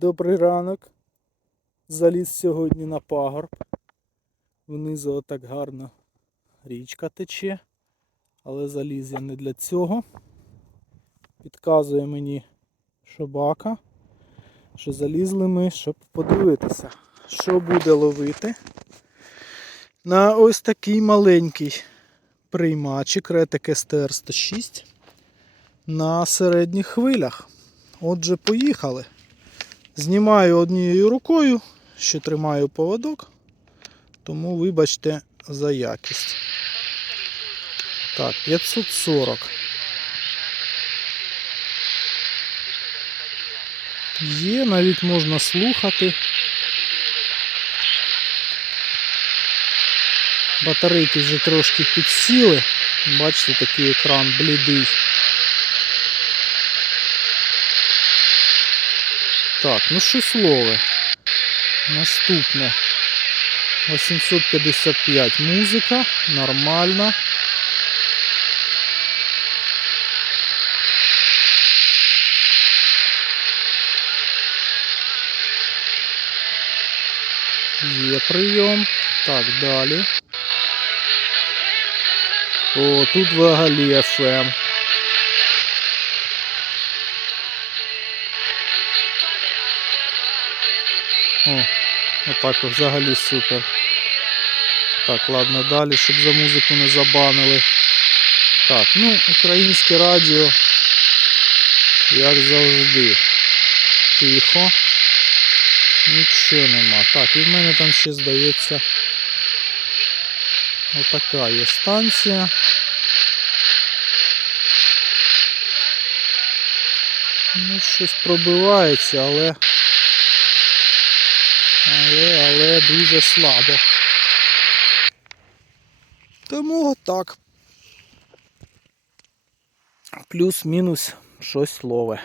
Добрий ранок. Заліз сьогодні на пагорб. Внизу отак гарно річка тече. Але заліз я не для цього. Підказує мені собака, що залізли ми, щоб подивитися, що буде ловити. На ось такий маленький приймачик Ретек СТР-106 на середніх хвилях. Отже, поїхали. Знімаю однією рукою, ще тримаю поводок, тому вибачте за якість. Так, 540. Є, навіть можна слухати. Батарейки вже трошки підсіли. Бачите, такий екран блідий. Так, ну що слово. Наступне. 855 музика, нормально. Є прийом. Так, далі. О, тут взагалі FM. О, отак взагалі супер. Так, ладно, далі, щоб за музику не забанили. Так, ну, українське радіо, як завжди. Тихо. Нічого нема. Так, і в мене там ще здається. Отака є станція. Ну, щось пробивається, але. Але, дуже слабо. Тому так. Плюс-мінус щось лове.